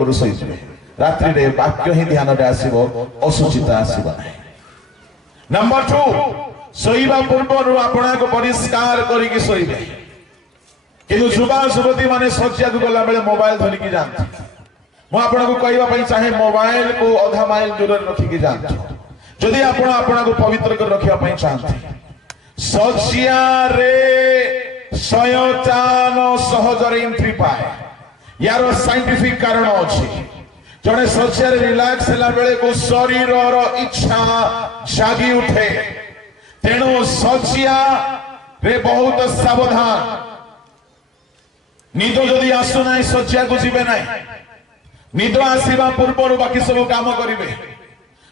पूर्व शोइबे रात्रि रे वाक्य ही ध्यान रे आसीबो असुचिता आसीबो नाही। नंबर 2 शोइबा पूर्व आपना को परिष्कार करी के शोइबे किंतु युवा युवती माने शज्या को गला बेले मोबाइल धरि की जानते मु आपन को कहबा पई चाहे मोबाइल को आधा माइल दूर रखी के जानते जदि आपण आपन को पवित्र कर रखिया पई चाहते शज्या रे शयतान सहजरे एंट्री पाए यार साइंटिफिक कारण अछि जने शज्या रे रिलैक्स हला बेले को शरीर रो इच्छा जागी उठे तेणु शज्या रे बहुत सावधान निद जदि आसु ना शज्या को जीवे ना निद आसीबा पूर्व बाकी सब काम करिवे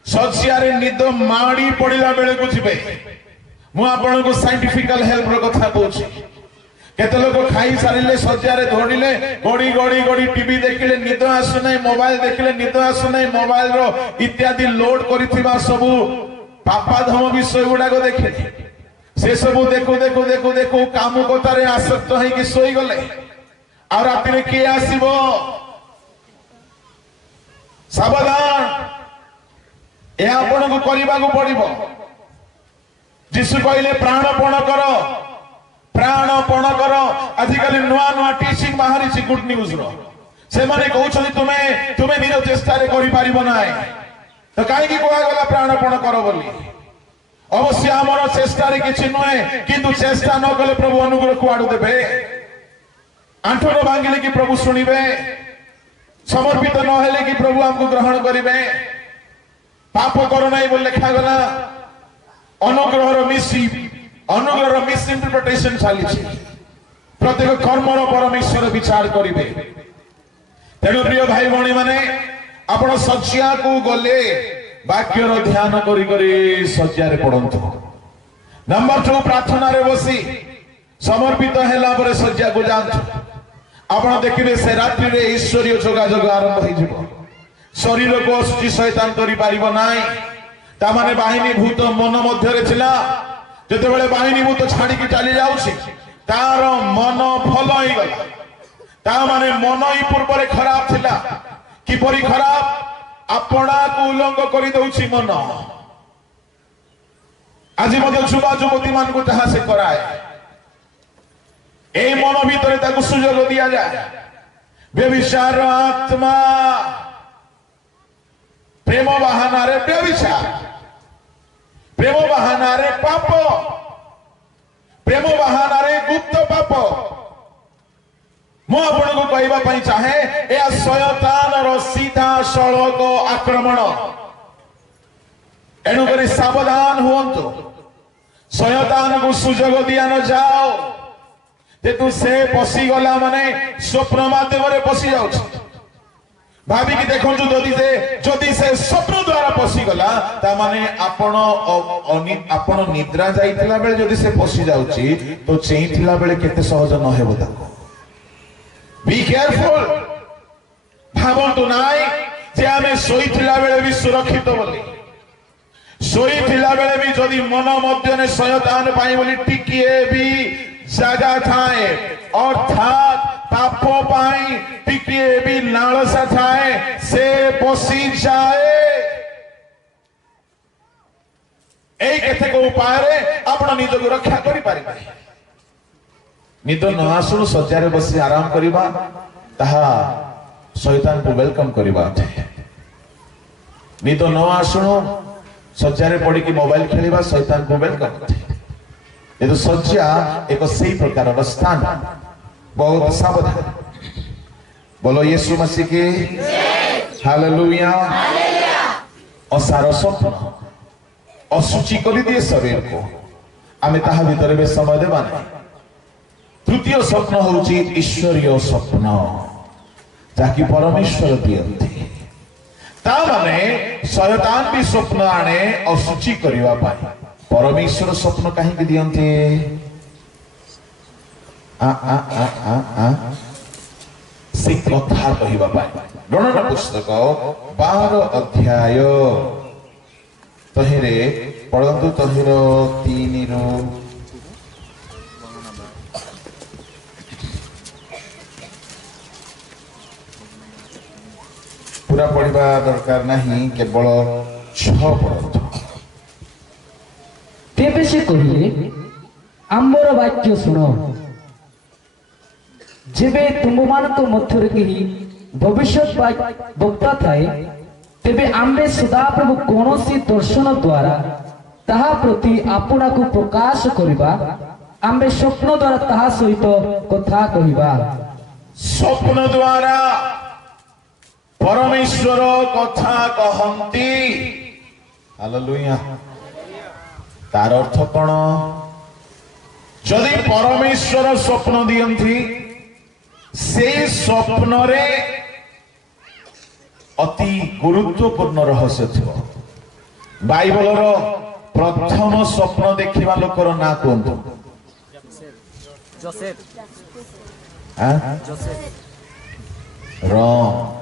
शज्या रे निद माड़ी पड़िला बेले को जीवे मु आपन को साइंटिफिकल हेल्प रो कथा कहूची केते लोग खाई सारिले शज्या रे धोडिले गड़ी गड़ी गड़ी टीवी देखिले निद आसु ना मोबाइल देखिले निद आसु ना मोबाइल रो इत्यादि लोड करिथिबा सब पापा धम विषय गुडा को देखिले से सब देखो देखो देखो देखो काम कतारे आसक्त है कि सोई गले आ राति रे के आसीबो सावधान ए आपन को करबा को पड़िबो जिसु कहले प्राणपण कर आजिकल नुआ नुआ टीचिंग बाहरी छि गुड न्यूज रो से माने कहउछथि तुमे निज चेष्टा रे करि पारिबो नाय तो काहे की कोआ गला प्राणपण कर बोली अवश्य हमर चेष्टा रे किछि नय किंतु चेष्टा न कले प्रभु अनुग्रह कुआडू देबे आंठो भांगिले कि प्रभु सुनिबे समर्पित न हेले कि प्रभु हमको ग्रहण करिबे पाप कर नाही बोल लिखा गला अनुग्रह रो मिस इंटरप्रिटेशन चली प्रत्येक कर्मर परमेश्वर विचार करिबे तेणु प्रिय भाई भणी माने आपण शज्या को गले वाक्य रो ध्यान करी करी शज्या रे पड़ंतु। नंबर 2 प्रार्थना रे बसी समर्पित हेला परे शज्या को जानतु आपण देखिबे से रात्रि रे ईश्वरीय जोगाजोग आरंभ होई जिवो शरीर को अशुचि शैतान करि पारिबो नाही ता माने बाहिनी भूत मन मध्य रे थिला जते बेले बाहिनी भूत छाडी के चली जाउछि तार मन फल होई गला ता माने मन ही पूर्व रे खराब थिला कि परि खराब अपना को उल्लंघन करि दउछि मन आज मते युवा युवती मान को जहां से कराए ए मन भीतर ताको सुयोग दिया जाए व्यभिचार आत्मा प्रेम बहाना रे व्यभिचार प्रेम बहाना रे पाप प्रेम बहाना रे गुप्त पाप मु आपन को कहबा पई चाहे ए शयतान रो सीधा सड़क आक्रमण एनु करी सावधान हुंतु शयतान को सुयोग दिया न जाओ ते तू से पसी गला माने स्वप्न माध्यम रे पसी जाउछ भाभी की देखो जदि से स्वप्न द्वारा पसी गला ता माने आपण निद्रा जाइतिला बेले जदि से पसी जाउची तो चेइतिला बेले केते सहज न हेबो ताको बी केयरफुल भावंतु नाई जे आमे सोइतिला बेले भी सुरक्षित बोली सोइतिला बेले भी जदि मन मध्य ने शयतान पाई बोली टिकिए भी जगह थाए अर्थात पाप पाई टिकिए भी लालसा थाए से पसी जाए एई केते को उपाय रे आपण निज को रक्षा करि पारिबे निद न आसु शज्या रे बसी आराम करिबा ताहा शैतान को वेलकम करिबा निद न आसु शज्या रे पड़ी कि मोबाइल खेलिबा शैतान को वेलकम ये तो शज्या एक सही प्रकार स्थान बहुत सावधान बोलो यीशु मसीह की हालेलुया असार स्वप्न असुचि कर दिए शरीर को आमे ताहा भीतर बे समय देबा नहीं। तृतीय स्वप्न होउची ईश्वरीय स्वप्न जाकि परमेश्वर दियंती ता माने शयतान भी स्वप्न आने असुचि करिवा पाई परमेश्वर स्वप्न काहे कि दियंती से कथा कहिबा पाई गणना पुस्तक 12 अध्याय तहिरे पढ़ंतु तहिर 3 रो पूरा पढ़ा दरकार नहीं केवल 6 पढ़तु तेबे से कहिले आंबर वाक्य सुनो जेबे तुमମାନଙ୍କ ମଧ୍ୟରେ କେହି ଭବିଷ୍ୟତ ବକ୍ତା ଥାଏ ତେବେ ଆମ୍ଭେ ସଦାପ୍ରଭୁ କୌଣସି ଦର୍ଶନ ଦ୍ୱାରା ତାହା ପ୍ରତି ଆପଣାକୁ ପ୍ରକାଶ କରିବା ଆମ୍ଭେ ସ୍ୱପ୍ନ ଦ୍ୱାରା ତାହା ସହିତ କଥା କହିବା स्वप्न द्वारा परमेश्वर कथा कहंती हालेलुया तार अर्थ कौन जदि परमेश्वर स्वप्न दियंती से स्वप्न रे अति गुरुत्वपूर्ण रहस्य थियो बाइबल रो प्रथम स्वप्न देखिबा लोकर ना कोंतो जोसेफ हां Joseph wrong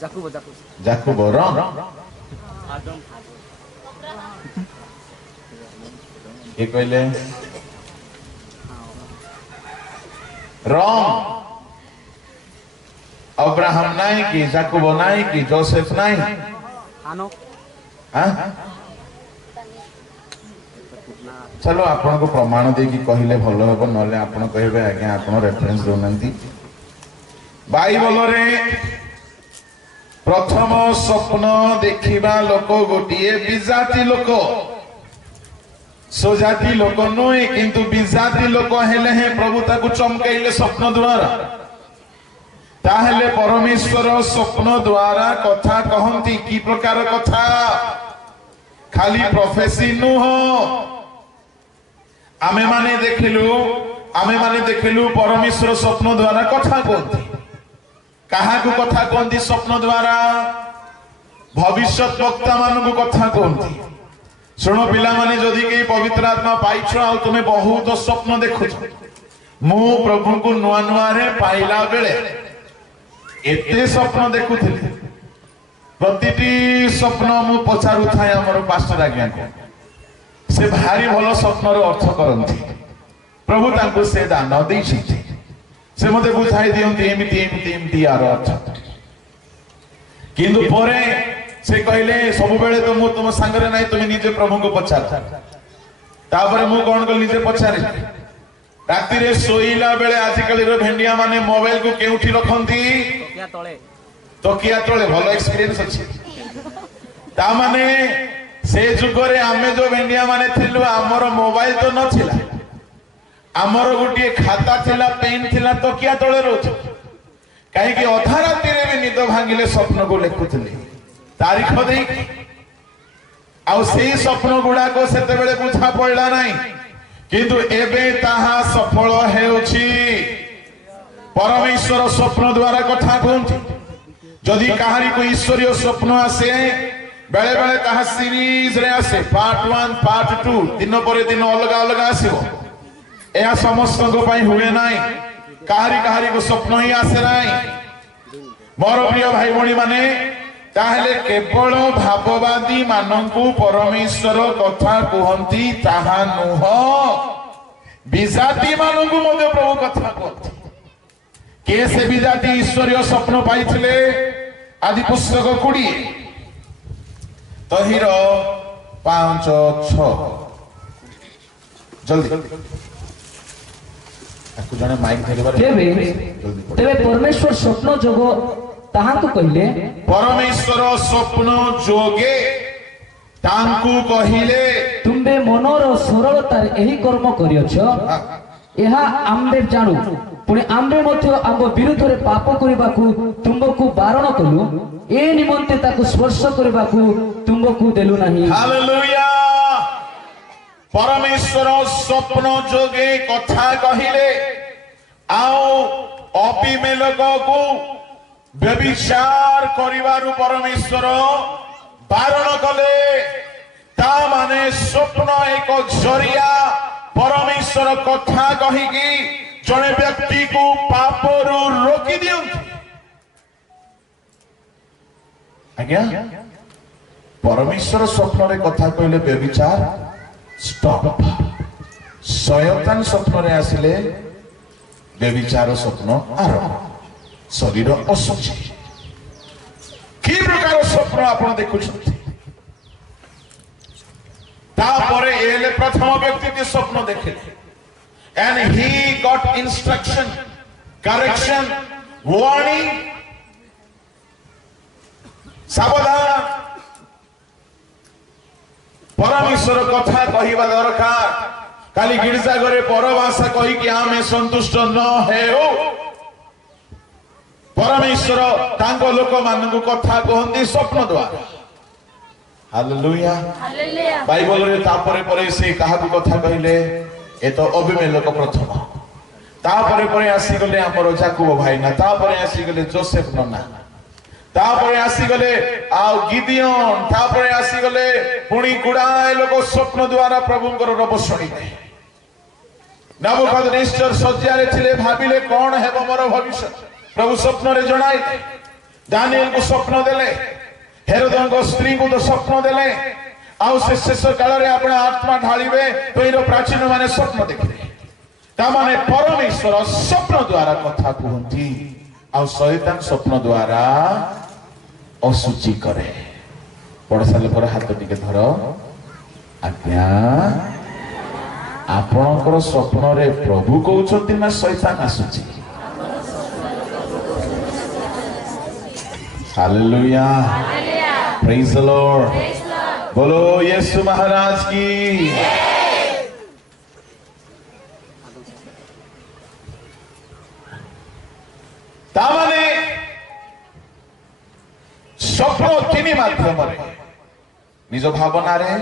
Jacob Jacob wrong ये कहले रॉन्ग अब्राहम नहीं कि जाकूब नहीं कि जोसेफ नहीं हानोक हाँ चलो आपन को प्रमाण दे कि कहले भलो हेबो नले आपन कहबे आज्ञा आपन रेफरेंस दोनंती बाइबल रे प्रथम स्वप्न देखिबा लोक गोटिए बिजाति लोक सोजाति लोक नुहे किंतु बिजाति लोक हेले हे प्रभु ताकु चमकाइले स्वप्न द्वारा ताहेले परमेश्वर स्वप्न द्वारा कथा कहंती की प्रकार कथा खाली प्रोफेसी नुह आमे माने देखिलु परमेश्वर स्वप्न द्वारा कथा कहती कहा को कथा कहती स्वप्न द्वारा भविष्य वक्ता मान को कथा कहती शुणु पिला माने जदि के पवित्र आत्मा पाइछ आ तुमे बहुत स्वप्न देखुछ मु प्रभु को नुआ नुआ रे पाइला बेले एते स्वप्न देखुथिली प्रतिटी स्वप्न मु पचारु थाय हमर पास्टर आज्ञा को से भारी भलो स्वप्न रो अर्थ करंती प्रभु तांको से दान दैछथि से मते बुझाई दियंती एमिति यार अर्थ किंतु परे से कहले सब बेले तो मु तुम संगरे नाही तुम निजे प्रभु को पचार तापर मु कोन को निजे पचारे राति रे सोइला बेले आजिकली रो भेंडिया माने मोबाइल को केउठी रखंती तकिया तळे भलो एक्सपीरियंस अछि ता माने से जुगरे आमे जो भेंडिया माने थिलु हमर मोबाइल तो नथिला हमर गुटिए खाता थिला पेन थिला तकिया तळे रोज काहे कि अधा राति रे भी निद भांगिले स्वप्न को लेखुथली तारीख देई आउ सेही स्वप्न गुडा को सेते बेले बुझा पड़ला नाही किंतु एबे ताहा सफल हेउछि परमेश्वर स्वप्न द्वारा कथा कहंती जदि कहारी को ईश्वरीय स्वप्न आसे बेले बेले ताहा सीरीज रे आसे पार्ट 1 पार्ट 2 दिन पर दिन अलग अलग आसीबो एहा समस्त को पई हुए नाही कहारी को स्वप्न ही आसे नाही मोर प्रिय भाई भणी माने ताहले केवल भाववादी मानंकु परमेश्वर कथा कहंती ताहा नुह बिजाति मानंकु मते प्रभु कथा कहंती के से बिजाति ईश्वरीय स्वप्न पाइथिले आदि पुस्तक 20 तहिर 5-6 जल्दी आकु जने माइक धरि बारे तेबे परमेश्वर स्वप्न जोगो ताहांकु कहिले परमेश्वर स्वप्न जोगे तांकु कहिले तुमबे मनोर सरलतार एही कर्म करियछ एहा आम्बे जानु पुणे आम्बे मध्य आम्ब विरुद्धरे पाप करिबाकू तुमबकू बारण कलु ए निमंते ताकू स्पर्श करिबाकू तुमबकू देलु नाही हालेलुया परमेश्वर स्वप्न जोगे कथा कहिले आओ अपिमेलक को व्यभिचार करिवारु परमेश्वर बारण कले ता माने स्वप्न एक जरिया परमेश्वर कथा कहिकी जने व्यक्ति को पापरु रोकी दियंती आज्ञा परमेश्वर स्वप्न रे कथा कहले व्यभिचार स्टॉप शयतान स्वप्न रे आसिले ବ୍ୟଭିଚାର ସ୍ୱପ୍ନ ଆରମ୍ଭ, ଶରୀର ଅଶୁଚି। କି ପ୍ରକାର ସ୍ୱପ୍ନ ଆପଣ ଦେଖୁଛନ୍ତି? ତାପରେ ଏଲେ ପ୍ରଥମ ବ୍ୟକ୍ତିଟି ସ୍ୱପ୍ନ ଦେଖିଲେ, and he got instruction, correction, warning, ସାବଧାନ। ପରମେଶ୍ୱର କଥା କହିବା ଦରକାର। ଖାଲି ଗିର୍ଜା ଘରେ ପରଭାଷା କହିକି ଆମେ ସନ୍ତୁଷ୍ଟ ନ ହେଉ। ପରମେଶ୍ୱର ତାଙ୍କ ଲୋକମାନଙ୍କୁ କଥା କହନ୍ତି ସ୍ୱପ୍ନ ଦ୍ୱାରା। ହାଲେଲୁୟା। ବାଇବଲରେ ତାପରେ ପରେ ସେ କାହାକୁ କଥା କହିଲେ? ଏ ତ ଅବିମେଲେକ ପ୍ରଥମ, ତାପରେ ପରେ ଆସିଗଲେ ଆମର ଯାକୁବ ଭାଇନା, ତାପରେ ଆସିଗଲେ ଯୋସେଫ ନନା, ତାପରେ ଆସିଗଲେ ଆଉ ଗିଦିଅନ, ତାପରେ ଆସିଗଲେ ପୁଣି ଗୁଡାଏ ଲୋକ ସ୍ୱପ୍ନ ଦ୍ୱାରା ପ୍ରଭୁଙ୍କର ରବ ଶୁଣିଲେ। ନାବୁକଦନେସ୍ୱର ଶଯ୍ୟାରେ ଥିଲେ, ଭାବିଲେ କଣ ହେବ ମୋର ଭବିଷ୍ୟତ। ପ୍ରଭୁ ସ୍ୱପ୍ନରେ ଜଣାଇଲେ। ଦାନିଏଲଙ୍କୁ ସ୍ୱପ୍ନ ଦେଲେ, ହେରୋଦଙ୍କ ସ୍ତ୍ରୀଙ୍କୁ ତ ସ୍ୱପ୍ନ ଦେଲେ। ଆଉ ସେ ଶେଷ କାଳରେ ଆପଣ ଆତ୍ମା ଢାଳିବେ, ତୈର ପ୍ରାଚୀନ ମାନେ ସ୍ୱପ୍ନ ଦେଖିଲେ। ତାମାନେ ପରମେଶ୍ୱର ସ୍ୱପ୍ନ ଦ୍ୱାରା କଥା କୁହନ୍ତି, ଆଉ ଶୈତାନ ସ୍ୱପ୍ନ ଦ୍ୱାରା ଅଶୁଚି କରେ। ପଢି ସାରିଲା ପରେ ହାତ ଟିକେ ଧର। ଆଜ୍ଞା, ଆପଣଙ୍କର ସ୍ୱପ୍ନରେ ପ୍ରଭୁ କହୁଛନ୍ତି ନା ଶୈତାନ ଆସୁଛି? ହାଲେଲୁୟା, ପ୍ରେଜ ଦ ଲର୍ଡ, बोलो यीशु महाराज की। तामाने स्वप्न किनी माध्यम निज भावना रे